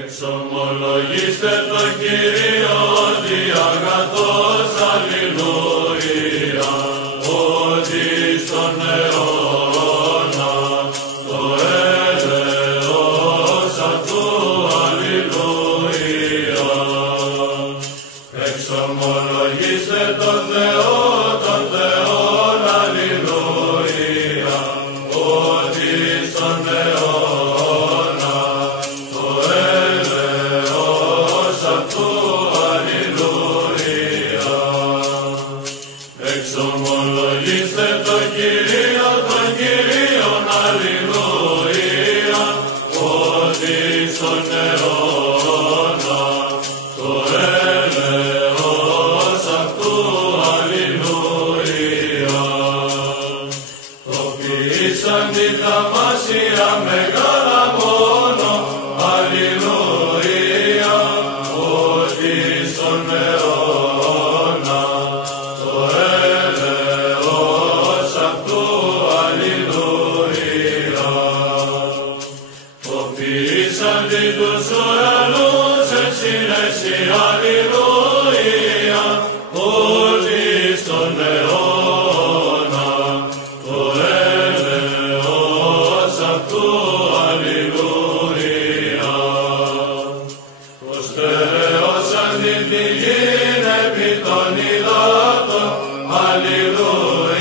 Εξομολογήστε το Κύριο ότι αγαθός, αλληλούια, ότι στον αιώνα το έλεος αυτού, αλληλούια. Εξομολογήστε τον Θεό, αλληλούια, ότι στον αιώνα το έλεος αυτού, αλληλούια. Εξομολογήστε τον Κύριον, αλληλούια, ότι στον αιώνα το έλεος αυτού, αλληλούια. Το ποιήσαν τη θαυμάσια μεγάλα μόνο, αλληλούια, ότι στον αιώνα το έλεος αυτού, αλληλούια. Το ποιήσαν τη τους ουρανούς εν συνέση, αλληλούια, ότι στον αιώνα το έλεος αυτού, αλληλούια. Το στερεώσαν την πηγήν επί των υδάτων, αλληλούια,